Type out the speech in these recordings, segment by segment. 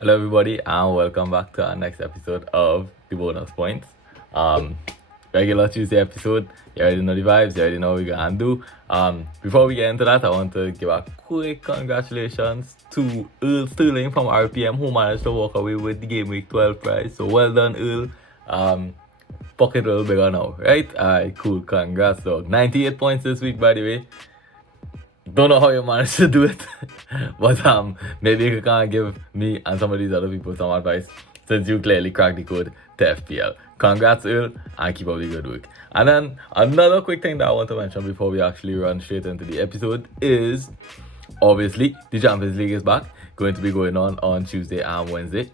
Hello, everybody, and welcome back to our next episode of the Bonus Points. Regular Tuesday episode. You already know the vibes. You already know what we're gonna do. Before we get into that, I want to give a quick congratulations to Earl Sterling from RPM, who managed to walk away with the Gameweek 12 prize. So well done, Earl. Pocket a little bigger now, right? Alright, cool. Congrats, dog. 98 points this week, by the way. Don't know how you managed to do it, but maybe you can give me and some of these other people some advice, since you clearly cracked the code to FPL. Congrats, Earl, and keep up the good work. And then another quick thing that I want to mention before we actually run straight into the episode is, obviously, the Champions League is back, going to be going on Tuesday and Wednesday,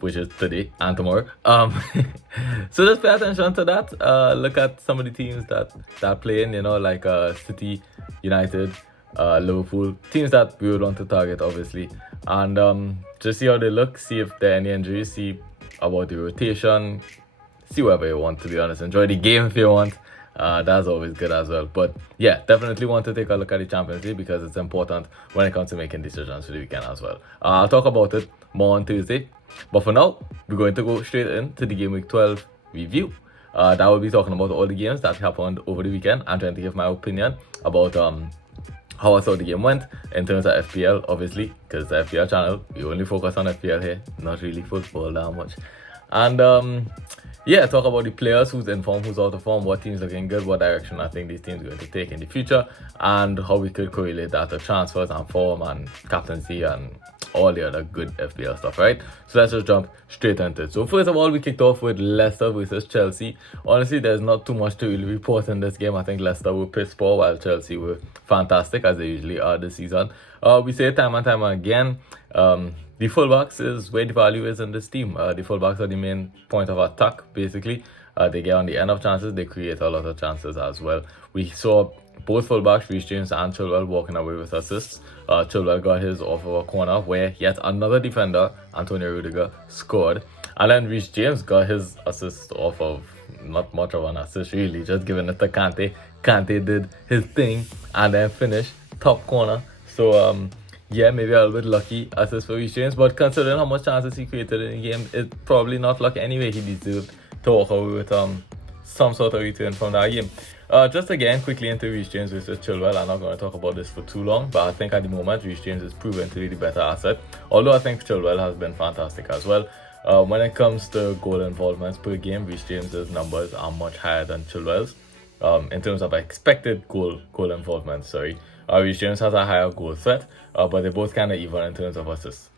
which is today and tomorrow. So just pay attention to that. Look at some of the teams that playing, like City, United, Liverpool, teams that we would want to target, obviously, and just see how they look, see if there are any injuries, see about the rotation, see whatever you want, to be honest. Enjoy the game if you want. That's always good as well. But yeah, definitely want to take a look at the Champions League because it's important when it comes to making decisions for the weekend as well. I'll talk about it more on Tuesday, but for now, we're going to go straight into the Game Week 12 review. That will be talking about all the games that happened over the weekend and trying to give my opinion about how I saw the game went in terms of FPL, obviously, because the FPL channel, we only focus on FPL here, not really football that much. And yeah, talk about the players, who's in form, who's out of form, what teams looking good, what direction I think these teams are going to take in the future, and how we could correlate that to transfers and form and captaincy and all the other good FPL stuff, right? So let's just jump straight into it. So first of all, we kicked off with Leicester versus Chelsea. Honestly, there's not too much to really report in this game. I think Leicester were piss poor while Chelsea were fantastic, as they usually are this season. We say time and time again, the fullbacks is where the value is in this team. The fullbacks are the main point of attack, basically. They get on the end of chances, they create a lot of chances as well. We saw both fullbacks, Reece James and Chilwell, walking away with assists. Chilwell got his off of a corner where yet another defender, Antonio Rudiger, scored. And then Reece James got his assist off of not much of an assist, really, just giving it to Kante. Kante did his thing and then finished top corner. So, yeah, maybe a little bit lucky assist for Reece James, but considering how much chances he created in the game, it's probably not luck anyway. He deserved to walk away with some sort of return from that game. Just again, quickly into Reece James versus Chilwell. I'm not going to talk about this for too long, but I think at the moment, Reece James is proven to be the better asset. Although I think Chilwell has been fantastic as well. When it comes to goal involvements per game, Reece James's numbers are much higher than Chilwell's. In terms of expected goal involvement, sorry. Reece James has a higher goal threat, but they're both kind of even in terms of assists.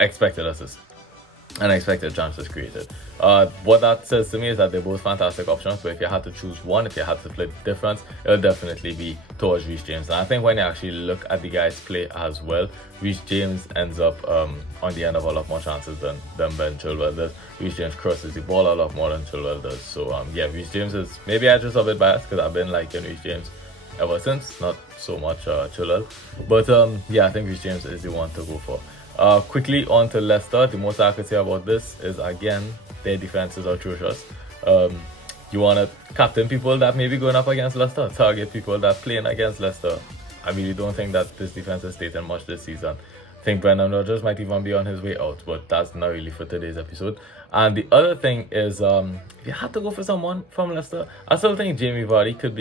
Expected assists. And expected chances created. What that says to me is that they're both fantastic options, but if you had to choose one, if you had to split the difference, it'll definitely be towards Reece James. And I think when you actually look at the guys play as well, Reece James ends up on the end of a lot more chances than Ben Chilwell does. Reece James crosses the ball a lot more than Chilwell does. So yeah, Reece James is, maybe I just a bit biased because I've been liking Reece James ever since, not so much Chilwell. But yeah, I think Reece James is the one to go for. Quickly on to Leicester. The most I could say about this is, again, their defense is atrocious. You want to captain people that may be going up against Leicester, target people that playing against Leicester. I really don't think that this defense is stating much this season. I think Brendan Rodgers might even be on his way out, but that's not really for today's episode. And the other thing is, if you had to go for someone from Leicester, I still think Jamie Vardy could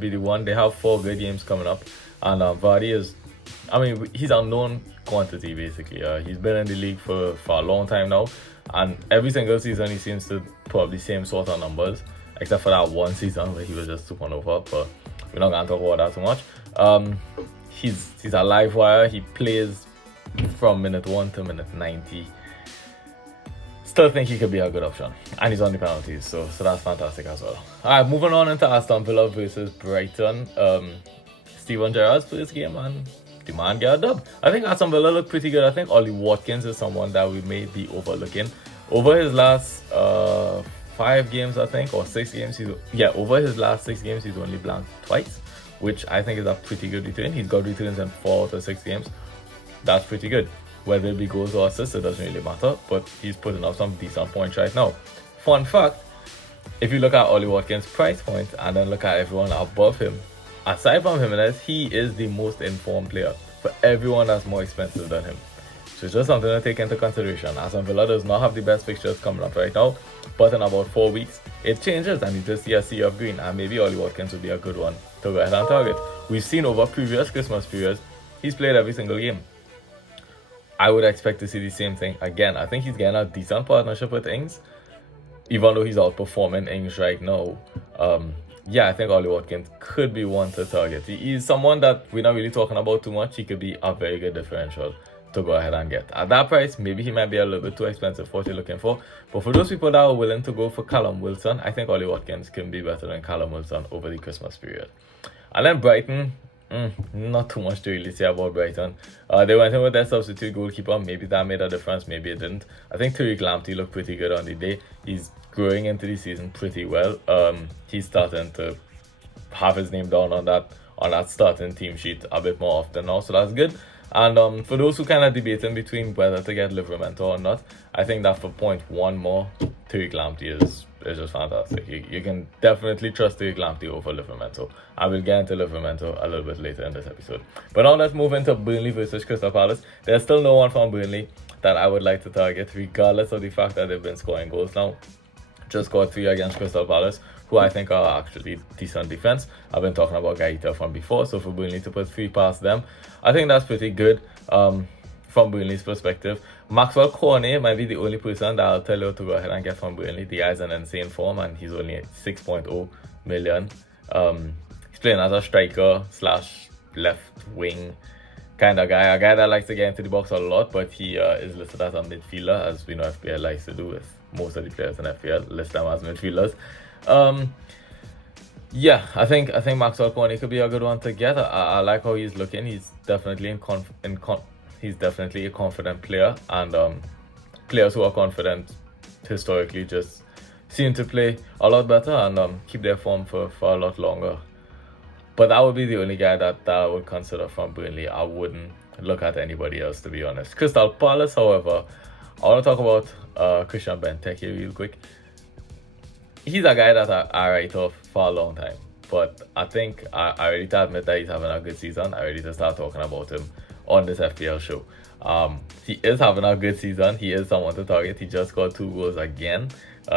be the one. They have 4 good games coming up, and Vardy is, I mean, he's a known quantity, basically. He's been in the league for a long time now, and every single season he seems to probably same sort of numbers, except for that one season where he was just supernova, but we're not going to talk about that too much. He's a live wire. He plays from minute 1 to minute 90. Still think he could be a good option, and he's on the penalties, so that's fantastic as well. Alright, moving on into Aston Villa versus Brighton. Steven Gerrard's first game, and the man got a dub. I think Aston Villa look pretty good. I think Ollie Watkins is someone that we may be overlooking. Over his last 5 games, I think, or 6 games, over his last 6 games, he's only blanked twice, which I think is a pretty good return. He's got returns in 4 out of 6 games. That's pretty good. Whether it be goals or assists, it doesn't really matter, but he's putting up some decent points right now. Fun fact, if you look at Ollie Watkins' price point and then look at everyone above him, aside from Jimenez, he is the most informed player for everyone that's more expensive than him. So it's just something to take into consideration. Aston Villa does not have the best fixtures coming up right now, but in about 4 weeks, it changes and you just see a sea of green, and maybe Ollie Watkins would be a good one to go ahead and target. We've seen over previous Christmas periods, he's played every single game. I would expect to see the same thing again. I think he's getting a decent partnership with Ings, even though he's outperforming Ings right now. I think Ollie Watkins could be one to target. He's someone that we're not really talking about too much. He could be a very good differential to go ahead and get. At that price, maybe he might be a little bit too expensive for what you're looking for. But for those people that are willing to go for Callum Wilson, I think Ollie Watkins can be better than Callum Wilson over the Christmas period. And then Brighton, not too much to really say about Brighton. They went in with their substitute goalkeeper. Maybe that made a difference, maybe it didn't. I think Tariq Lamptey looked pretty good on the day. He's growing into the season pretty well. He's starting to have his name down on that starting team sheet a bit more often now, so that's good. And for those who kind of debating between whether to get Livramento or not, I think that for point one more, Tariq Lamptey is just fantastic. You can definitely trust Tariq Lamptey over Livramento. I will get into Livramento a little bit later in this episode. But now let's move into Burnley versus Crystal Palace. There's still no one from Burnley that I would like to target, regardless of the fact that they've been scoring goals now. Just scored 3 against Crystal Palace, who I think are actually decent defense. I've been talking about Gaeta from before, so for Burnley to put 3 past them, I think that's pretty good from Burnley's perspective. Maxwell Cornet might be the only person that I'll tell you to go ahead and get from Burnley. The guy's in insane form and he's only at 6.0 million. He's playing as a striker / left wing kind of guy, a guy that likes to get into the box a lot, but he is listed as a midfielder, as we know FPL likes to do with most of the players in FPL, list them as midfielders. I think Maxwell Cornet could be a good one to get. I like how he's looking. He's definitely he's definitely a confident player, and players who are confident historically just seem to play a lot better and keep their form for a lot longer. But that would be the only guy that I would consider from Burnley. I wouldn't look at anybody else, to be honest. Crystal Palace, however, I want to talk about Christian Benteke real quick. He's a guy that I write off for a long time, but I think I ready to admit that he's having a good season. I ready to start talking about him on this FPL show. He is having a good season. He is someone to target. He just got 2 goals again.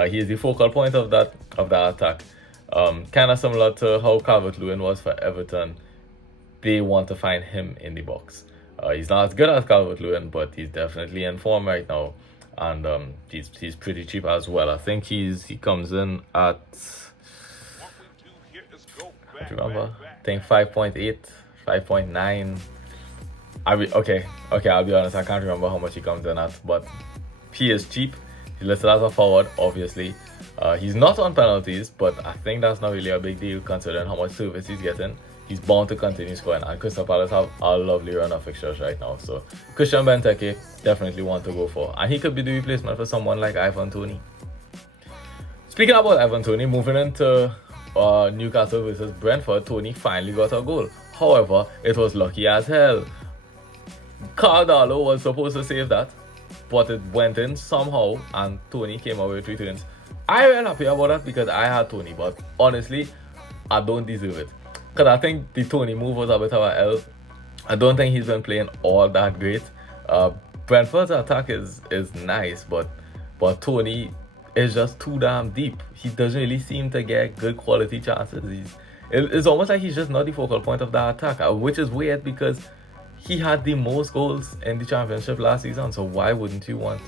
He is the focal point of that attack. Kind of similar to how Calvert-Lewin was for Everton. They want to find him in the box. He's not as good as Calvert-Lewin, but he's definitely in form right now, and he's pretty cheap as well. I think he comes in at, I don't remember, I think 5.8, 5.9. Okay, I'll be honest, I can't remember how much he comes in at, but he is cheap. He's listed as a forward, obviously. He's not on penalties, but I think that's not really a big deal considering how much service he's getting. He's bound to continue scoring, and Crystal Palace have a lovely run of fixtures right now. So Christian Benteke, definitely one to go for, and he could be the replacement for someone like Ivan Toney. Speaking about Ivan Toney, moving into Newcastle versus Brentford, Toney finally got a goal. However, it was lucky as hell. Cardallo was supposed to save that, but it went in somehow, and Toney came away with returns. I'm really happy about that because I had Toney, but honestly, I don't deserve it. Because I think the Toney move was a bit of an L. I don't think he's been playing all that great. Brentford's attack is nice, but Toney is just too damn deep. He doesn't really seem to get good quality chances. It's almost like he's just not the focal point of that attack, which is weird because he had the most goals in the championship last season. So why wouldn't you want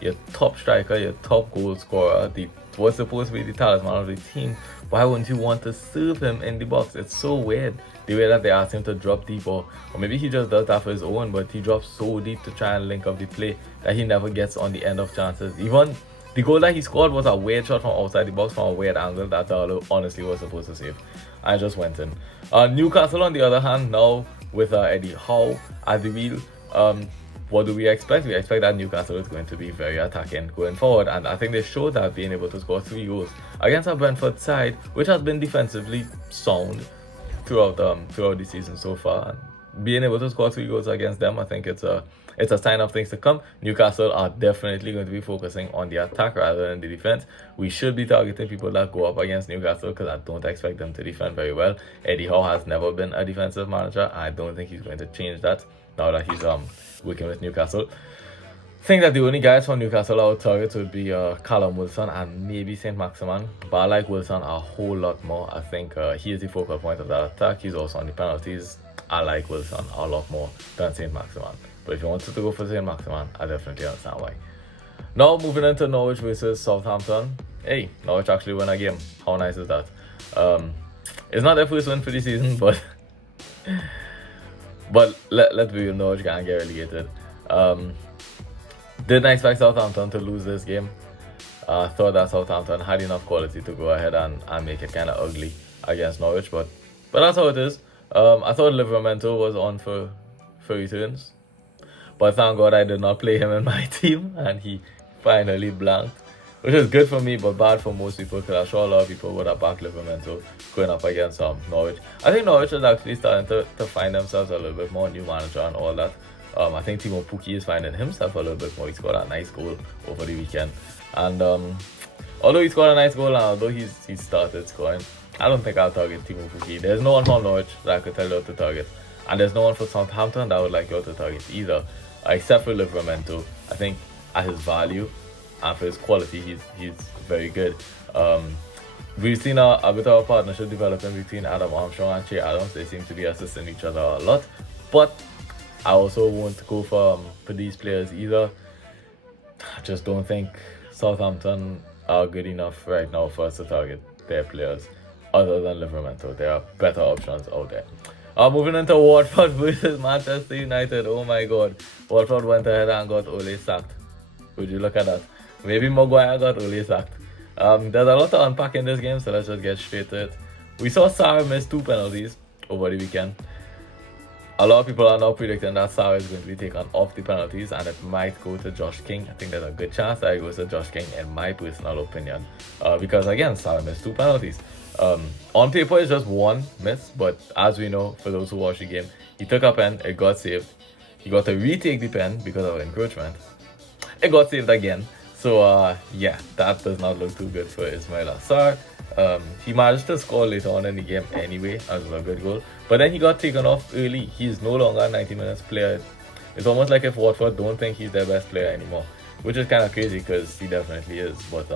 your top striker, your top goal scorer, what's supposed to be the talisman of the team, why wouldn't you want to serve him in the box? It's so weird the way that they asked him to drop deep, or maybe he just does that for his own, but he drops so deep to try and link up the play that he never gets on the end of chances. Even the goal that he scored was a weird shot from outside the box from a weird angle that Darlow honestly was supposed to save. I just went in. Newcastle, on the other hand, now with Eddie Howe at the wheel, what do we expect? We expect that Newcastle is going to be very attacking going forward, and I think they showed that being able to score 3 goals against a Brentford side, which has been defensively sound throughout the season so far. And being able to score 3 goals against them, I think it's a sign of things to come. Newcastle are definitely going to be focusing on the attack rather than the defense. We should be targeting people that go up against Newcastle because I don't expect them to defend very well. Eddie Howe has never been a defensive manager. I don't think he's going to change that. now that he's working with Newcastle. I think that the only guys from Newcastle out targets would be Callum Wilson and maybe Saint Maximin. But I like Wilson a whole lot more. I think he is the focal point of that attack. He's also on the penalties. I like Wilson a lot more than Saint Maximin. But if you wanted to go for Saint Maximin, I definitely understand why. Now moving into Norwich versus Southampton. Hey, Norwich actually won a game. How nice is that? It's not their first win for the season, but let's be real, Norwich can't get relegated. Didn't expect Southampton to lose this game. Thought that Southampton had enough quality to go ahead and make it kind of ugly against Norwich, but that's how it is. I thought Livramento was on for returns, but thank God I did not play him in my team, and he finally blanked, which is good for me but bad for most people, because I'm sure a lot of people would have backed Livramento going up against Norwich. I think Norwich is actually starting to find themselves a little bit more, new manager and all that. I think Timo Pukki is finding himself a little bit more. He scored a nice goal over the weekend, and although he scored a nice goal and although he started scoring, I don't think I'll target Timo Pukki. There's no one from Norwich that I could tell you to target, and there's no one for Southampton that I would like you to target either, except for Livramento. I think at his value and for his quality, he's very good. We've seen a bit of a partnership developing between Adam Armstrong and Che Adams. They seem to be assisting each other a lot, but I also won't go for these players either. I just don't think Southampton are good enough right now for us to target their players other than Livramento. There are better options out there. Moving into Watford versus Manchester United. Oh my God. Watford went ahead and got Ole sacked. Would you look at that? Maybe Maguire got Ole sacked. There's a lot to unpack in this game, so let's just get straight to it. We saw Sarr miss 2 penalties over the weekend. A lot of people are now predicting that Sarr is going to be taken off the penalties and it might go to Josh King. I think there's a good chance that it goes to Josh King, in my personal opinion. Because again, Sarr missed 2 penalties. On paper, it's just 1 miss, but as we know, for those who watch the game, he took a pen, it got saved. He got to retake the pen because of encroachment. It got saved again. So yeah, that does not look too good for Ismaila Sarr. He managed to score later on in the game anyway, as a good goal. But then he got taken off early. He's no longer a 90 minutes player. It's almost like if Watford don't think he's their best player anymore, which is kind of crazy because he definitely is. But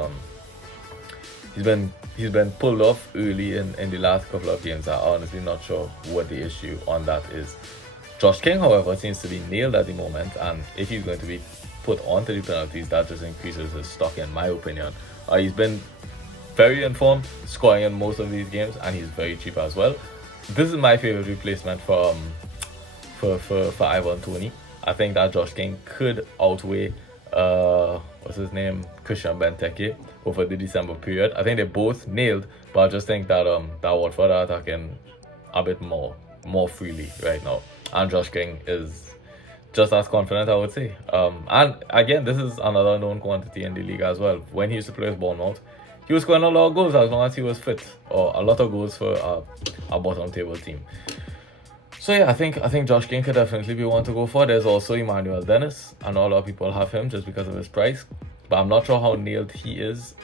he's been pulled off early in the last couple of games. I'm honestly not sure what the issue on that is. Josh King, however, seems to be nailed at the moment, and if he's going to be put onto the penalties, that just increases his stock, in my opinion. He's been very informed, scoring in most of these games, and he's very cheap as well. This is my favorite replacement for Ivan Toney. I think that Josh King could outweigh Christian Benteke over the December period. I think they both nailed, but I just think that that Watford are attacking a bit more freely right now, and Josh King is just as confident, I would say. And again, this is another known quantity in the league as well. When he used to play with Bournemouth, he was scoring a lot of goals as long as he was fit, or a lot of goals for a bottom table team. So yeah, I think Josh King could definitely be one to go for. There's also Emmanuel Dennis. I know a lot of people have him just because of his price, but I'm not sure how nailed he is.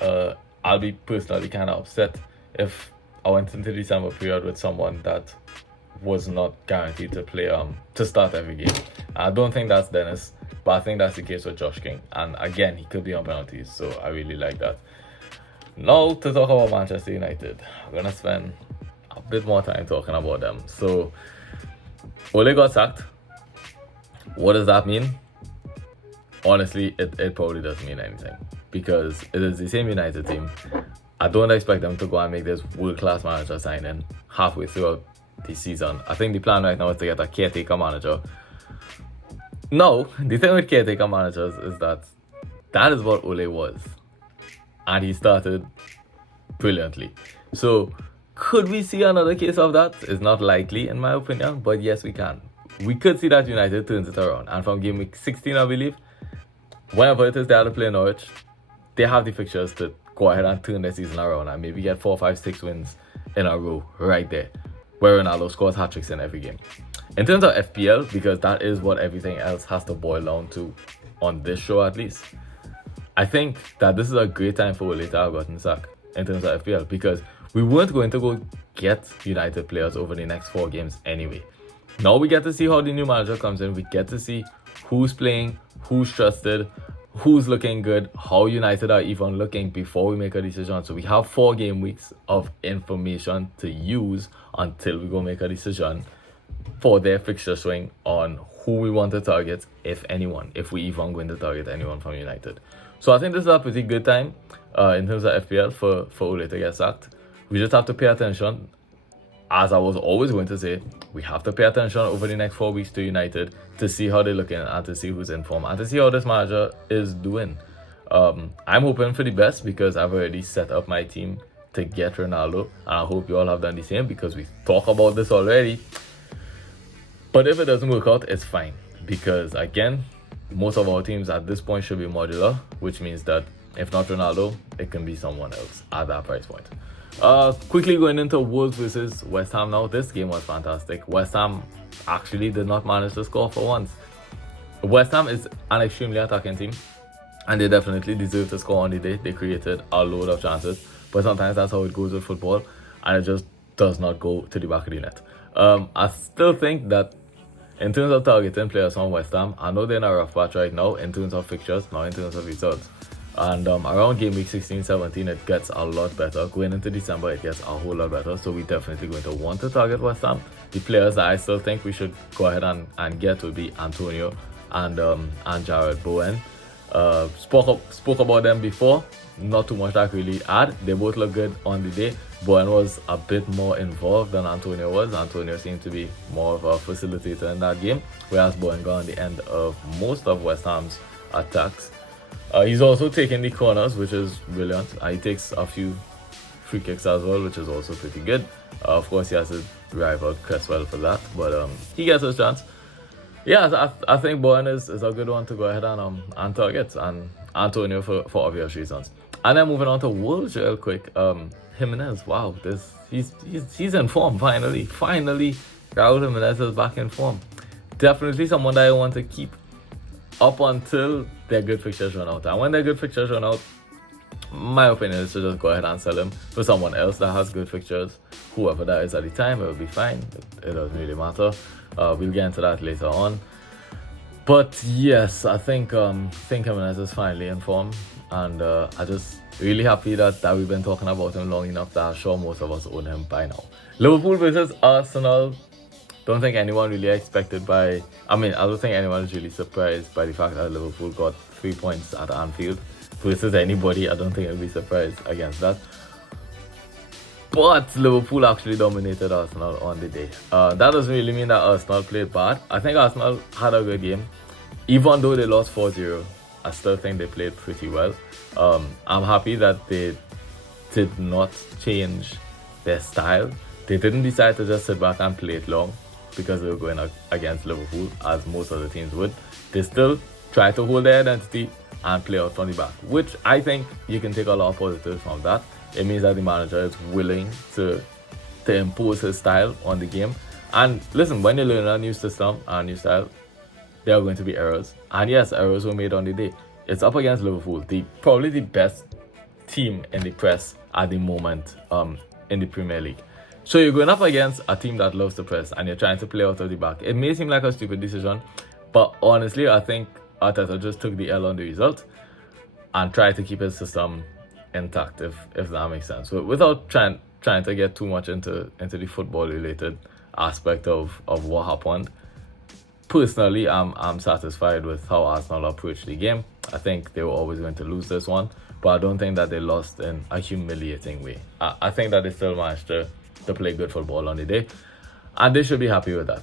I'll be personally kind of upset if I went into the December period with someone that was not guaranteed to play to start every game. I don't think that's Dennis, but I think that's the case with Josh King. And again, he could be on penalties, so I really like that. Now to talk about Manchester United, I'm gonna spend a bit more time talking about them. So Ole got sacked. What does that mean? Honestly, it probably doesn't mean anything, because it is the same United team. I don't expect them to go and make this world-class manager signing halfway throughout the season. I think the plan right now is to get a caretaker manager. No, the thing with caretaker managers is that is what Ole was, and he started brilliantly. So could we see another case of that? It's not likely, in my opinion, but yes, we can. We could see that United turns it around, and from game week 16, I believe, whenever it is they have to play Norwich, they have the fixtures to go ahead and turn their season around and maybe get 4, 5, 6 wins in a row right there, where Ronaldo scores hat-tricks in every game. In terms of FPL, because that is what everything else has to boil down to on this show at least, I think that this is a great time for Ole to have gotten sacked in terms of FPL, because we weren't going to go get United players over the next 4 games anyway. Now we get to see how the new manager comes in. We get to see who's playing, who's trusted, who's looking good, how United are even looking before we make a decision. So we have 4 game weeks of information to use until we go make a decision for their fixture swing on who we want to target, if anyone, if we even going to target anyone from United. So I think this is a pretty good time in terms of FPL for Ole to get sacked. We just have to pay attention. As I was always going to say, we have to pay attention over the next 4 weeks to United to see how they're looking and to see who's in form and to see how this manager is doing. I'm hoping for the best because I've already set up my team to get Ronaldo, and I hope you all have done the same because we talk about this already. But if it doesn't work out, it's fine because again, most of our teams at this point should be modular, which means that if not Ronaldo, it can be someone else at that price point. Quickly going into Wolves versus West Ham now. This game was fantastic. West Ham actually did not manage to score for once. West Ham is an extremely attacking team and they definitely deserve to score on the day. They created a load of chances, but sometimes that's how it goes with football and it just does not go to the back of the net. I still think that in terms of targeting players from West Ham, I know they're in a rough patch right now in terms of fixtures, not in terms of results. And around game week 16-17, it gets a lot better. Going into December, it gets a whole lot better. So we're definitely going to want to target West Ham. The players that I still think we should go ahead and get would be Antonio and Jared Bowen. Spoke about them before. Not too much I can really add. They both look good on the day. Bowen was a bit more involved than Antonio was. Antonio seemed to be more of a facilitator in that game, whereas Bowen got on the end of most of West Ham's attacks. He's also taking the corners, which is brilliant. He takes a few free kicks as well, which is also pretty good. Of course, he has to rival Cresswell for that, but he gets his chance. Yeah, I think Bowen is a good one to go ahead and target, and Antonio for obvious reasons. And then moving on to Wolves real quick. Jimenez, wow, he's in form finally. Finally, Raul Jimenez is back in form. Definitely someone that I want to keep up until their good fixtures run out. And when their good fixtures run out, my opinion is to just go ahead and sell him for someone else that has good fixtures. Whoever that is at the time, it will be fine. It doesn't really matter. We'll get into that later on. But yes, I think Jimenez is finally in form, and I just really happy that we've been talking about him long enough that I'm sure most of us own him by now. Liverpool versus Arsenal. Don't think anyone really expected I don't think anyone is really surprised by the fact that Liverpool got 3 points at Anfield versus anybody. I don't think I'll be surprised against that. But Liverpool actually dominated Arsenal on the day. That doesn't really mean that Arsenal played bad. I think Arsenal had a good game. Even though they lost 4-0, I still think they played pretty well. I'm happy that they did not change their style. They didn't decide to just sit back and play it long because they were going against Liverpool, as most of the teams would. They still try to hold their identity and play out from the back, which I think you can take a lot of positives from that. It means that the manager is willing to impose his style on the game. And listen, when you learn a new system and a new style, there are going to be errors. And yes, errors were made on the day. It's up against Liverpool, probably the best team in the press at the moment in the Premier League. So you're going up against a team that loves to press and you're trying to play out of the back. It may seem like a stupid decision, but honestly, I think Arteta just took the L on the result and tried to keep his system intact, if that makes sense. So without trying to get too much into the football related aspect of what happened, personally, I'm satisfied with how Arsenal approached the game. I think they were always going to lose this one, but I don't think that they lost in a humiliating way. I think that they still managed to play good football on the day, and they should be happy with that.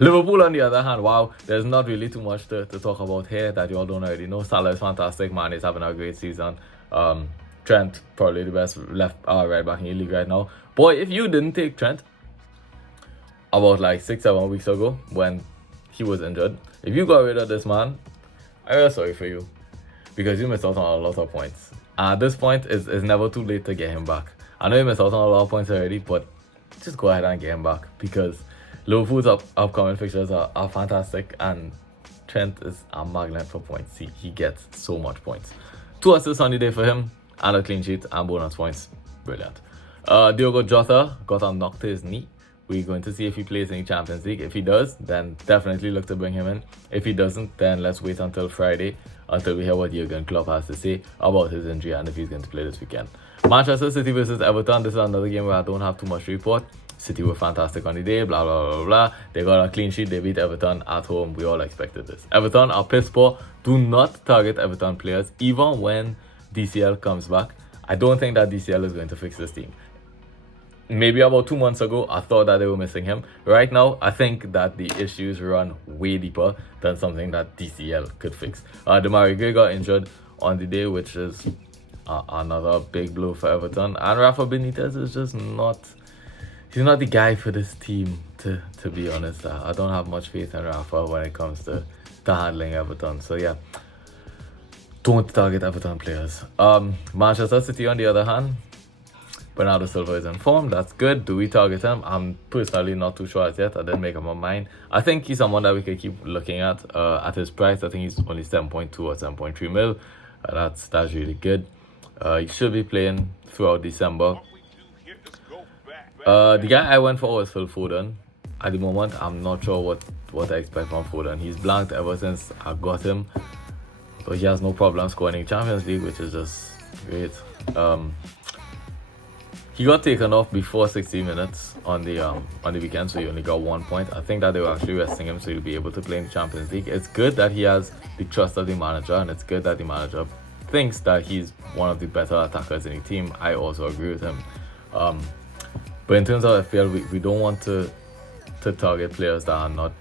Liverpool, on the other hand, wow, there's not really too much to talk about here that you all don't already know. Salah is fantastic, man. He's having a great season. Trent, probably the best right back in the league right now. Boy, if you didn't take Trent about like 6-7 weeks ago when he was injured, if you got rid of this man, I feel sorry for you because you missed out on a lot of points. At this point, it's never too late to get him back. I know you missed out on a lot of points already, but just go ahead and get him back because Liverpool's upcoming fixtures are fantastic, and Trent is a magnet for points. He gets so much points. 2 assists on the day for him, and a clean sheet and bonus points. Brilliant. Diogo Jota got a knock to his knee, we're going to see if he plays in the Champions League. If he does, then definitely look to bring him in. If he doesn't, then let's wait until Friday until we hear what Jurgen Klopp has to say about his injury and if he's going to play this weekend. Manchester City versus Everton. This is another game where I don't have too much to report. City were fantastic on the day, blah, blah, blah, blah. They got a clean sheet. They beat Everton at home. We all expected this. Everton are piss poor. Do not target Everton players, even when DCL comes back. I don't think that DCL is going to fix this team. Maybe about 2 months ago, I thought that they were missing him. Right now, I think that the issues run way deeper than something that DCL could fix. Demarai Gray got injured on the day, which is another big blow for Everton. And Rafa Benitez is just not... He's not the guy for this team, to be honest. I don't have much faith in Rafa when it comes to handling Everton. So, yeah. Don't target Everton players. Manchester City, on the other hand, Bernardo Silva is informed. That's good. Do we target him? I'm personally not too sure as yet. I didn't make up my mind. I think he's someone that we could keep looking at his price. I think he's only 7.2 or 7.3 mil. That's really good. He should be playing throughout December. The guy I went for was Phil Foden. At the moment, I'm not sure what I expect from Foden. He's blanked ever since I got him. So he has no problem scoring in Champions League, which is just great. He got taken off before 60 minutes on the weekend, so he only got 1 point. I think that they were actually resting him so he'll be able to play in the Champions League. It's good that he has the trust of the manager, and it's good that the manager thinks that he's one of the better attackers in the team. I also agree with him. But in terms of FPL, we don't want to target players that are not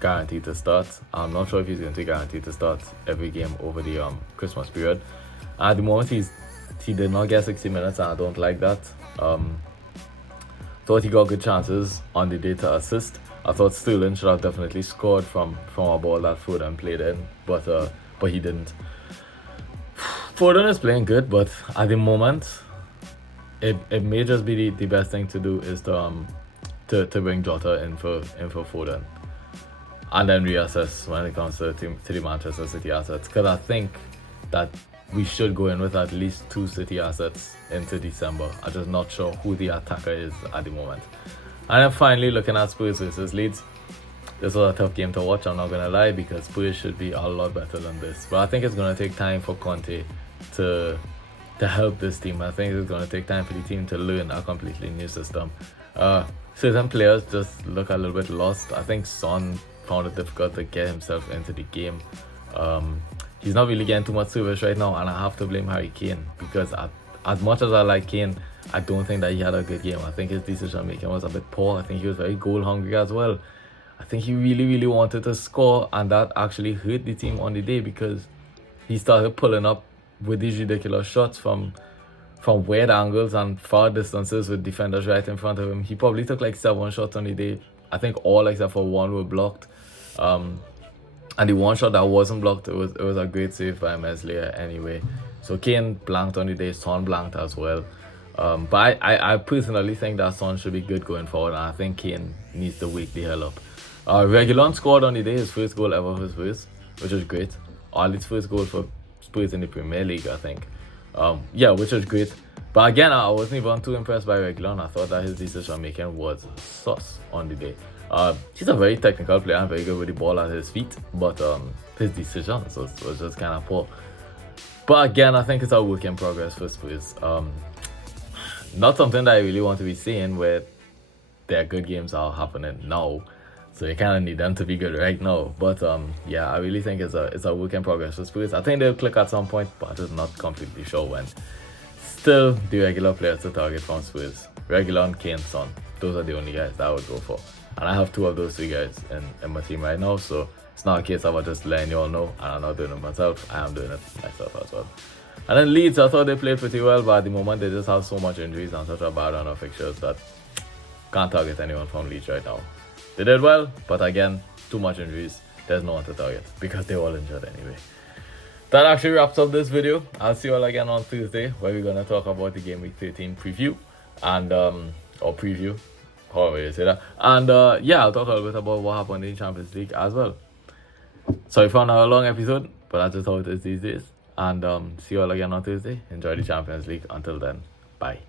guaranteed to start. I'm not sure if he's going to be guaranteed to start every game over the Christmas period. At the moment, he did not get 60 minutes, and I don't like that. Thought he got good chances on the day to assist. I thought Sterling should have definitely scored from a ball that Foden played in, but he didn't. Foden is playing good, but at the moment, it may just be the best thing to do is to bring Jota in for Foden, and then reassess when it comes to the Manchester City assets, because I think that we should go in with at least 2 City assets into December. I'm just not sure who the attacker is at the moment. And then finally, looking at Spurs versus Leeds. This was a tough game to watch, I'm not going to lie, because Spurs should be a lot better than this. But I think it's going to take time for Conte to help this team. I think it's going to take time for the team to learn a completely new system. Certain players just look a little bit lost. I think Son found it difficult to get himself into the game. He's not really getting too much service right now, and I have to blame Harry Kane, because as much as I like Kane, I don't think that he had a good game. I think his decision making was a bit poor. I think he was very goal hungry as well. I think he really wanted to score, and that actually hurt the team on the day, because he started pulling up with these ridiculous shots from weird angles and far distances with defenders right in front of him. He probably took like 7 shots on the day. I think all except for 1 were blocked. And the 1 shot that wasn't blocked, it was a great save by Meslier anyway. So Kane blanked on the day, Son blanked as well. But I personally think that Son should be good going forward, and I think Kane needs to wake the hell up. Reguilon scored on the day, his first goal ever for Spurs, which is great. Ali's first goal for Spurs in the Premier League, I think. Which is great. But again, I wasn't even too impressed by Reguilon. I thought that his decision making was sus on the day. He's a very technical player and very good with the ball at his feet, but his decisions was just kind of poor. But again, I think it's a work in progress for Spurs. Not something that I really want to be seeing where their good games are happening now, so you kind of need them to be good right now. But I really think it's a work in progress for Spurs. I think they'll click at some point, but I'm just not completely sure when. Still, the regular players to target from Spurs: Reguilon, Kane, Son. Those are the only guys that I would go for. And I have 2 of those 3 guys in my team right now, so it's not a case of just letting you all know, and I'm not doing it myself. I am doing it myself as well. And then Leeds, I thought they played pretty well, but at the moment they just have so much injuries and such a bad run of fixtures that can't target anyone from Leeds right now. They did well, but again, too much injuries. There's no one to target because they're all injured anyway. That actually wraps up this video. I'll see you all again on Tuesday, where we're going to talk about the Game Week 13 preview and or preview, however you say that. And I'll talk a little bit about what happened in the Champions League as well. Sorry for another long episode, but that's just how it is these days. And see you all again on Tuesday. Enjoy the Champions League. Until then, bye.